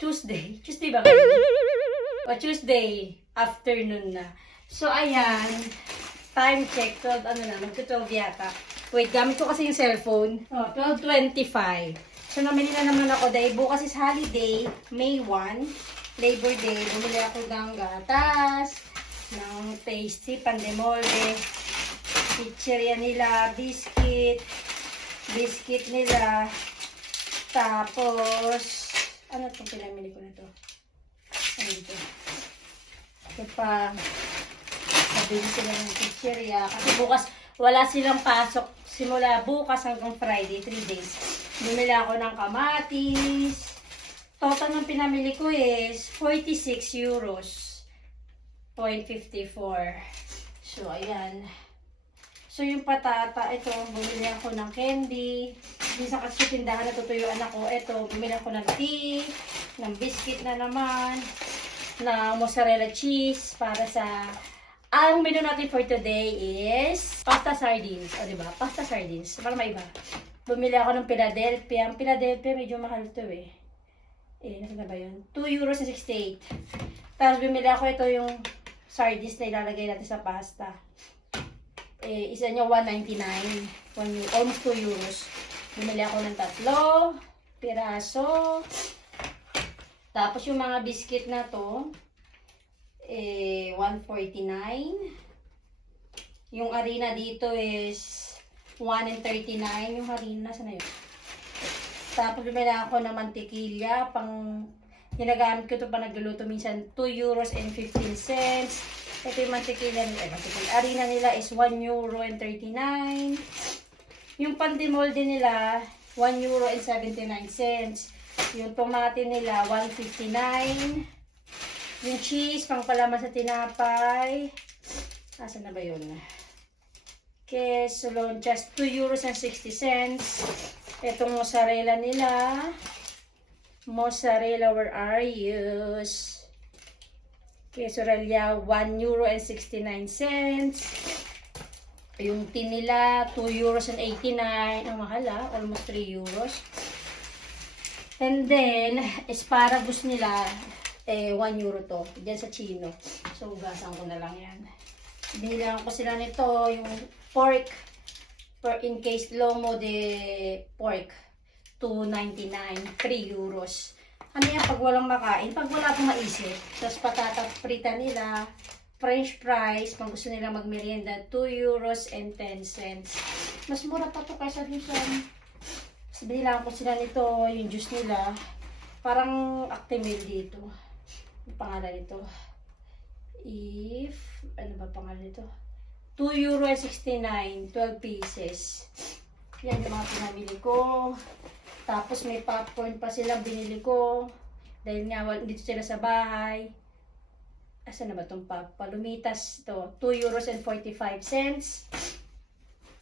Tuesday ba ngayon? O Tuesday afternoon na. So ayan, time check, 12, magto-12 yata. Wait, gamit ko kasi yung cellphone. 12:25. So namili na naman ako dahil bukas is holiday, May 1, Labor Day. Bumili ako ng gatas, ng pasty, pandemolde, pizzeria nila, biscuit nila. Tapos, ano itong pinamili ko na to? Ano ito? Ito pa, sabihin sila ng pizzeria. Kasi bukas, wala silang pasok. Simula bukas hanggang Friday, 3 days. Bumili ako ng kamatis. Total ng pinamili ko is 46 euros. 0.54. So, ayan. So, yung patata, ito, bumili ako ng candy. Minsan kasi tindahan natutuyuan ako. Ito, bumili ako ng tea, ng biscuit na naman, na mozzarella cheese para sa... Ang menu natin for today is pasta sardines. O, diba? Pasta sardines. Para maiba. Bumili ako ng Philadelphia. Ang Philadelphia, medyo mahal to eh. Nasa na ba yun? 2.68 €. Tapos bumili ako ito yung sardines na ilalagay natin sa pasta. Isa niya 1.99. Almost 2 euros. Bumili ako ng 3 piraso. Tapos yung mga biscuit na to, 1.49. Yung harina dito is 1.39. Yung harina, saan na yun? Tapos bumili ako ng mantikilya. Ginagamit ko ito pa nagluluto minsan. 2.15 €. Ito yung mantikilya nila. Harina nila is 1.39 €. Yung pandemolde nila, 1.79 €. Yung tomate nila, 1.59 €. Yung cheese, pangpalaman sa tinapay. Asan na ba yun? Queso lonchas, 2.60 €. Itong mozzarella nila. Mozzarella, where are you? Queso ralya, 1.69 €. Yung tin nila, 2.89 €. Ang mahal almost 3 euros. And then, asparagus nila, 1 euro to. Diyan sa Chino. So, ugasan ko na lang yan. Binilang ko sila nito, yung pork. In case lomo de pork. 2.99. 3 euros. Ano yan pag walang makain? Pag wala pong maisip. Tapos patata frita nila. French fries. Pag gusto nila magmerienda. 2.10 €. Mas mura pa to kaysa dun sa... Binilang ko sila nito. Yung juice nila. Parang Actimel dito. Yung pangalan nito. Ano ba pangalan nito? 2.69 €. 12 pieces. Yan yung mga pinamili ko. Tapos may popcorn pa sila binili ko. Dahil nga dito sila sa bahay. Asan na ba itong palumitas? Ito, 2.45 €.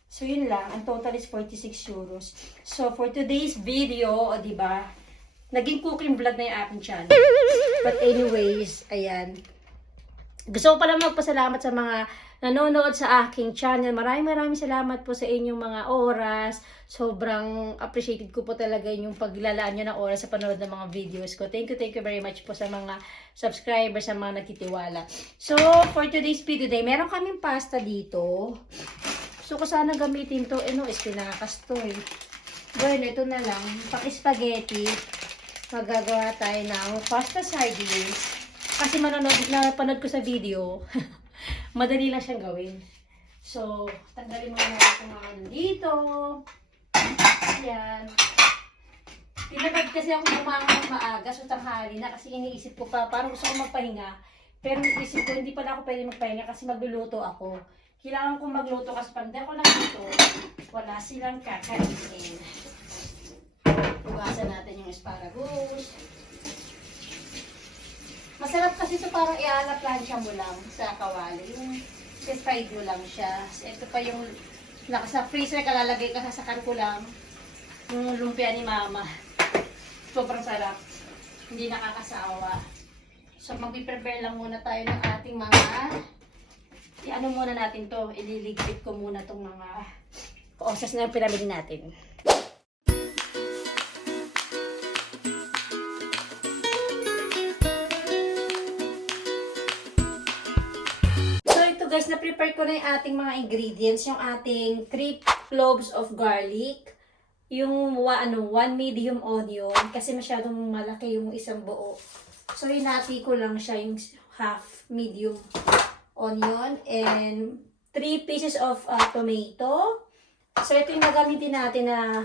So yun lang. Ang total is 46 euros. So for today's video, diba? Naging cooking vlog na yung aking channel. But anyways, ayan. Gusto ko pala magpasalamat sa mga nanonood sa aking channel. Maraming salamat po sa inyong mga oras. Sobrang appreciated ko po talaga yung paglalaan nyo ng oras sa panonood ng mga videos ko. Thank you very much po sa mga subscribers, sa mga nagtitiwala. So, for today's video day, meron kaming pasta dito. Gusto ko sana gamitin to. Espinacas to eh. Bueno, ito na lang. Paki-spaghetti. Magagawa tayo ng pasta sardines. Kasi napanood ko sa video. Madali lang siyang gawin. So, tanggalin muna natin itong mga dito. Ayan. Pinagad kasi ako kumangang maaga. So, tanghali na. Kasi iniisip ko pa, parang gusto ko magpahinga. Pero iniisip ko, hindi pala ako pwede magpahinga kasi magluluto ako. Kailangan ko magluto kasi pag hindi ako nagluto, wala silang kakainin. Ugasan natin yung asparagus. Masarap kasi ito parang i-ala-plancha mo lang sa kawali. Yung fried mo lang siya. Ito pa yung sa freezer, kalalagay ka, sasakan ko lang. Yung lumpia ni mama. Sobrang sarap. Hindi nakakasawa. So mag-prepare lang muna tayo ng ating mga... I-ano muna natin to. Ililigpit ko muna itong mga paosas na pinamili natin. guys, na-prepare ko na yung ating mga ingredients. Yung ating 3 cloves of garlic. Yung 1 medium onion. Kasi masyadong malaki yung isang buo. So, hinati ko lang siya yung half medium onion. And 3 pieces of tomato. So, ito yung nagamitin natin na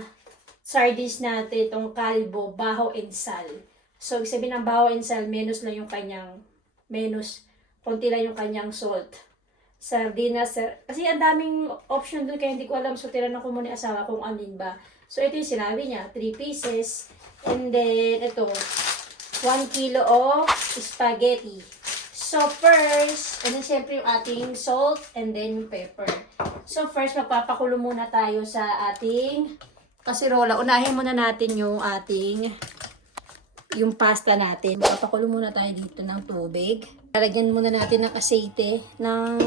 sardines natin. Itong kalbo, baho, and sal. So, ibig sabihin ng baho and sal, konti lang yung kanyang salt. Sardinas, kasi ang daming option dun, kaya hindi ko alam. So, tiranan ko muna yung asawa kung anin ba. So, ito yung sinabi niya, 3 pieces. And then, ito, 1 kilo of spaghetti. So, first, and then, syempre yung ating salt, and then yung pepper. So, first, magpapakulo muna tayo sa ating kasirola. Unahin muna natin yung pasta natin. Papakulo muna tayo dito ng tubig. Lalagyan muna natin ng aseite, ng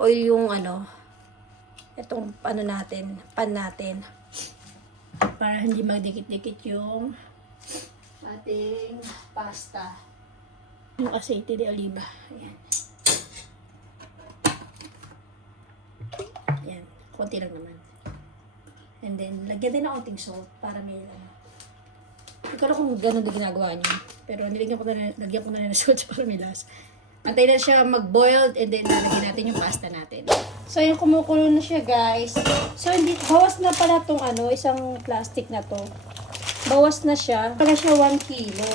oil yung itong pan natin. Para hindi magdikit-dikit yung ating pasta. Yung aseite de oliva. Ayan. Ayan. Konti lang naman. And then, lagyan din ng konting salt para may Hindi ko alam kung gano'n na ginagawa niyo. Pero lagyan ko na ng salt para may lasa. Antay na siya mag-boiled and then lalagyan natin yung pasta natin. So, yung kumukulo na siya, guys. So, bawas na pala tong isang plastic na to. Bawas na siya. Pala siya 1 kilo.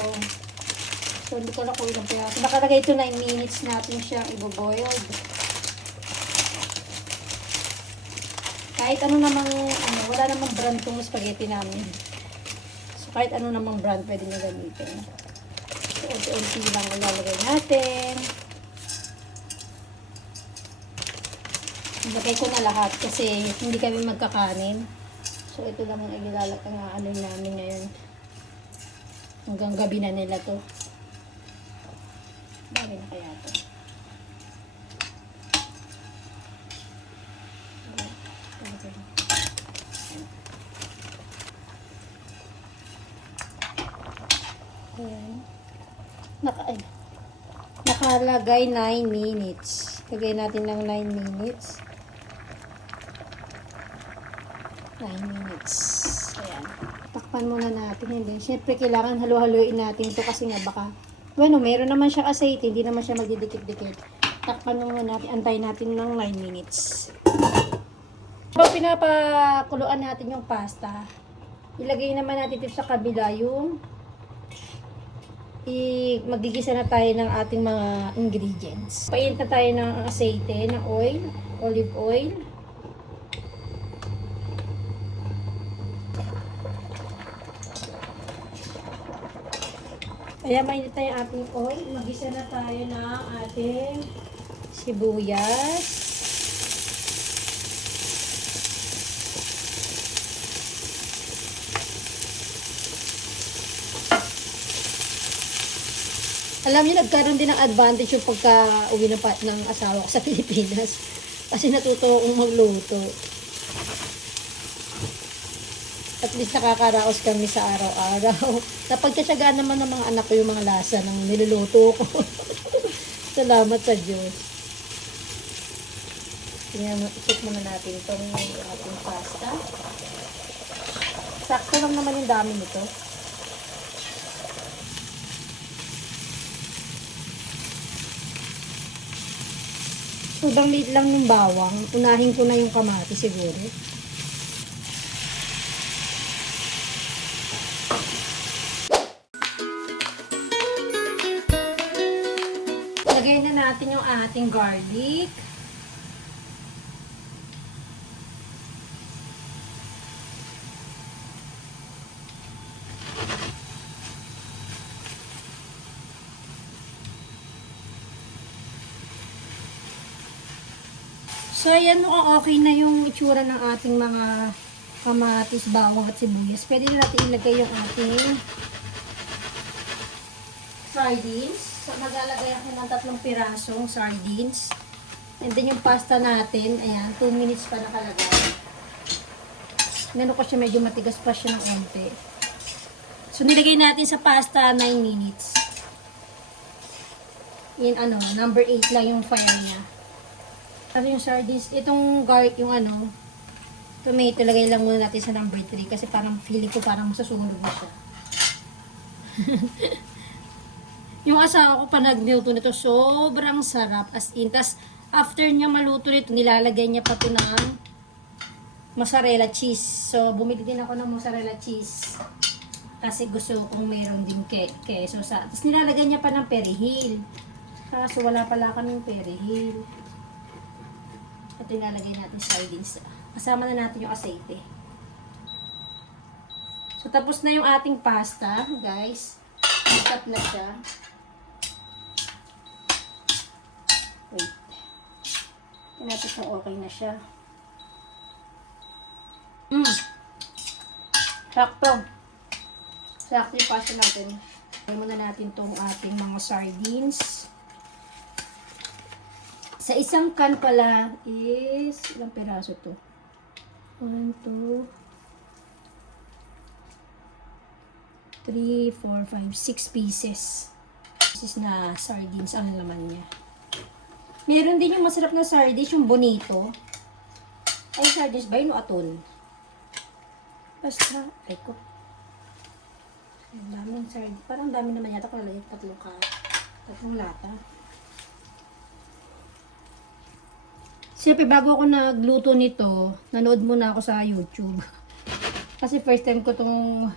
So, hindi ko alam kung ilang piraso. Nakalagay ito 9 minutes natin siya i-boiled. Kahit ano namang, wala namang brand tong spaghetti namin. Kahit ano namang brand pwede nyo gamitin. So, unti-unti lang ilalagay natin. Ilagay ko na lahat kasi hindi kami magkakanin. So, ito lang ang ilalagay na namin ngayon. Hanggang gabi na nila to. Bagay na kaya to. Ayan. Nakalagay 9 minutes. Lagay natin ng 9 minutes. 9 minutes. Ayan. Takpan muna natin. And then, syempre, kailangan halu-haluin natin ito kasi nga baka, meron naman siya aseite, hindi naman siya magdidikit-dikit. Takpan muna natin, antayin natin ng 9 minutes. Pag pinapakuluan natin yung pasta, ilagay naman natin ito sa kabila yung magigisa na tayo ng ating mga ingredients. Painit na tayo ng aseite, ng oil, olive oil. Kaya mainit na yung ating oil. Magisa na tayo ng ating sibuyas. Alam niyo, nagkaroon din ng advantage yung pagka-uwi ng asawa ko sa Pilipinas. Kasi natuto akong magluto. At least nakakaraos kami sa araw-araw. Napagtsatsagaan naman ng mga anak ko yung mga lasa ng niluluto ko. Salamat sa Diyos. Isip muna natin itong ating pasta. Sakto lang naman yung dami nito. Sobrang liit lang ng bawang. Unahin ko na yung kamati siguro. Lagay na natin yung ating garlic. So, ayan, mukhang okay na yung itsura ng ating mga kamatis, bawang at sibuyas. Pwede natin ilagay yung ating sardines. So, maglalagay ako ng 3 pirasong sardines. And then yung pasta natin, ayan, 2 minutes pa nakalagay. Nano ko siya, medyo matigas pa siya ng konti. So, nilagay natin sa pasta 9 minutes. In ano, number 8 lang yung fire niya. Ano yung sardines, itong garlic, yung ano, tomato, lagay lang muna natin sa number 3 kasi parang feeling ko parang masusunog na siya. Yung asawa ko pa nagniluto nito, sobrang sarap as in. Tas after niya maluto nito, nilalagay niya pa ito ng mozzarella cheese. So bumili din ako ng mozzarella cheese kasi gusto kong mayroon din keso sa. Tapos nilalagay niya pa ng perihil. Kaso wala pala kaming perihil. At nilalagay natin sardines. Kasama na natin yung aceite. So tapos na yung ating pasta, guys. Stop na siya. Wait. Tingnan natin kung okay na siya. Sakto. Sakto yung pasta natin. Lagyan muna natin tong ating mga sardines. Sa isang can pala is, ilang peraso to? 1, 2, 3, 4, 5, 6 pieces. Pieces na sardines ang laman niya. Meron din yung masarap na sardines, yung bonito. Ay, sardines ba yun o atul? Basta, ay ko. Ang daming sardines. Parang dami naman yata kung lalagay tatlong lata. Siyempre, bago ako nagluto nito, nanood muna ako sa YouTube. Kasi first time ko itong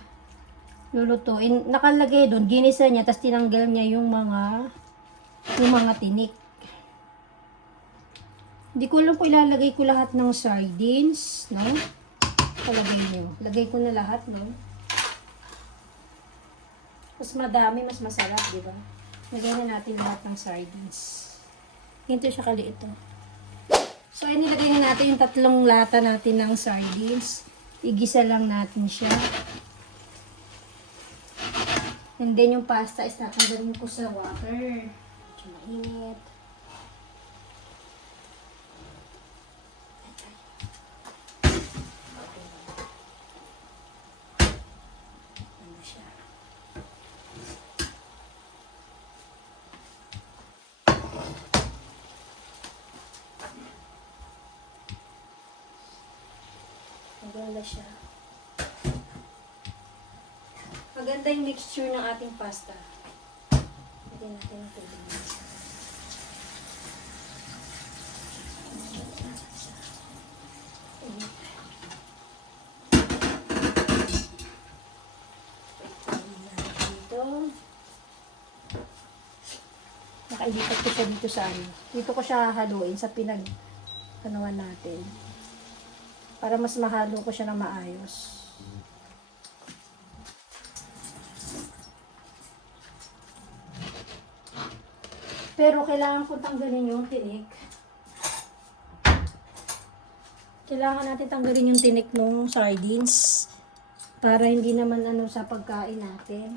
lulutuin. Nakalagay doon, ginisa niya, tapos tinanggal niya yung mga tinik. Hindi ko alam kung ilalagay ko lahat ng sardines, no? Palagay nyo. Lagay ko na lahat, no? Mas madami, mas masarap, di ba? Lagay na natin lahat ng sardines. Hinto siya kaliit, oh. So, ay nilagay na natin yung 3 lata natin ng sardines. Igisa lang natin siya. And then, yung pasta is tatanggalin ko sa water. Medyo mainit. Ano siya? Maganda siya. Maganda yung mixture ng ating pasta. Lagyan natin ang tubig. Dito. Nakailipat ko siya dito sa ano. Dito ko siya haluin sa pinag-anuan natin. Para mas mahalo ko siya ng maayos. Pero kailangan ko tanggalin yung tinik. Kailangan natin tanggalin yung tinik ng sardines. Para hindi naman ano sa pagkain natin.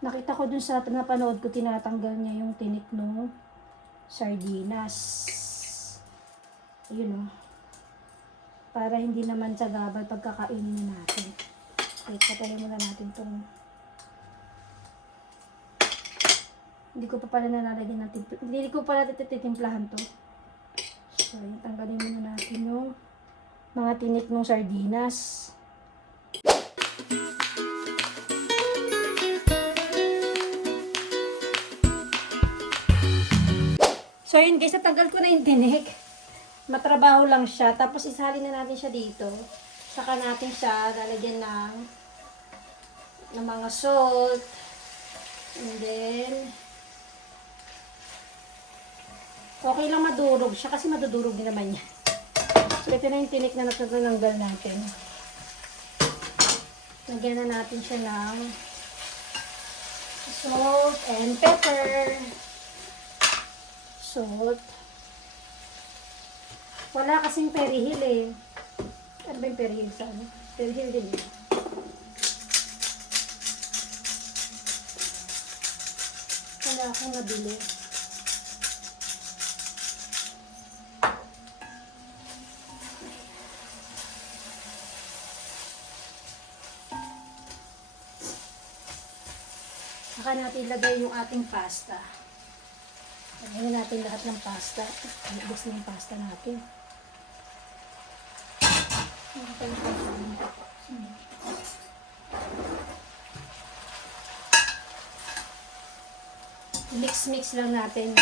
Nakita ko dun sa napanood ko, tinatanggal niya yung tinik ng sardinas. Yun o. Para hindi naman sagabal pagkakainin natin. Okay, patayin muna natin itong. Hindi ko pa pala nalalagyan ng timpla. Hindi ko pala titimplahan to. So, yun, tanggalin muna natin yung mga tinik ng sardinas. So, yun guys, natanggal ko na yung tinik. Matrabaho lang siya. Tapos isalin na natin siya dito. Saka natin siya lalagyan ng mga salt. And then, okay lang madurog siya kasi madudurog din naman niya. So, ito na yung tinik na natatanggal natin. Lagyan na natin siya ng salt and pepper. Salt. Wala kasing perihil eh. Ano ba yung perihil sa ano? Perihil din eh. Wala akong nabili. Saka natin ilagay yung ating pasta. Lagyan natin lahat ng pasta. Ubos na yung pasta natin. Mix lang natin.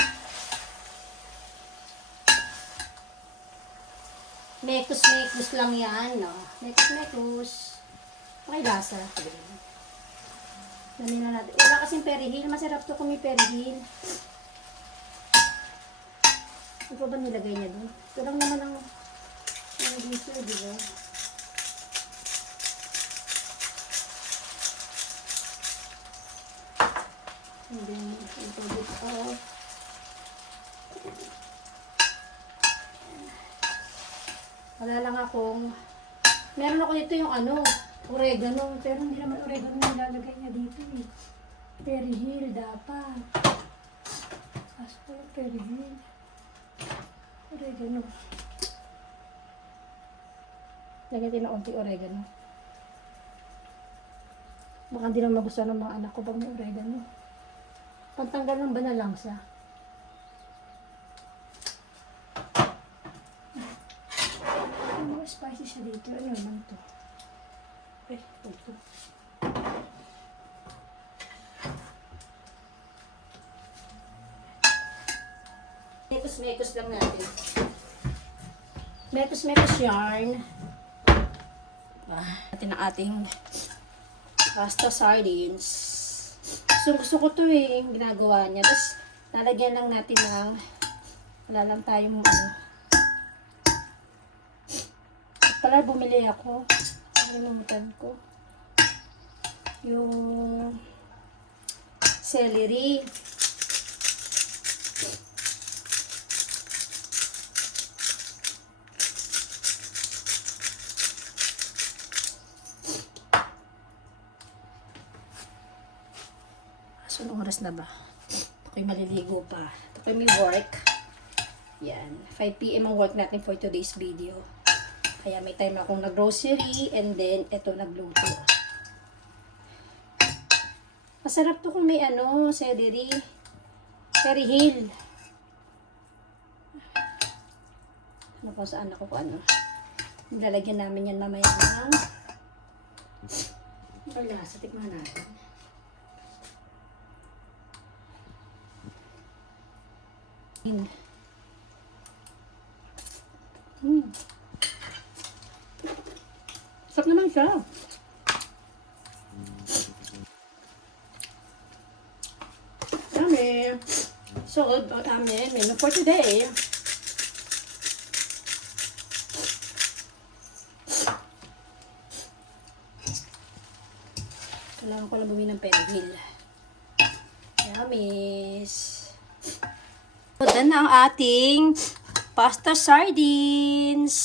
Mekos lang yan, no? Mekos. Okay, lasa. Dami na natin. Wala kasing perihil. Masarap to kung may perihil. Ano ba nilagay niya doon? Ito lang naman ang dito, di ba? And then, ito dito. Wala lang akong, meron ako dito yung oregano, pero hindi naman oregano nilalagay niya dito eh. Perihil dapat. Asa ko yung perihil? Oregano. Lagyan din ng onti oregano. Baka hindi naman magustuhan ng mga anak ko pag may oregano. Pantanggal ng banalangsa. Mga spicy siya dito. Ano naman to? Ito. Mekos lang natin. Mekos yarn. Natin ang ating pasta sardines. Gusto ko to eh, yung ginagawa niya. Tapos, lalagyan lang natin ng, wala lang tayong pala bumili ako. Nalimutan ko. Yung celery. Anong oras na ba? Ako'y maliligo pa. Ako'y may work. Yan. 5 PM ang work natin for today's video. Kaya may time akong nag-grocery and then ito nagluto. Masarap to kung may celery. Perihil. Ano kung saan ako kung ano. Nilalagyan namin yan mamaya ng lasa. Tikman natin. Sarap naman siya. Yummy. So, menu for today. Kailangan ko lang bumili ng perihil. Yummy. So, dan ang ating pasta sardines.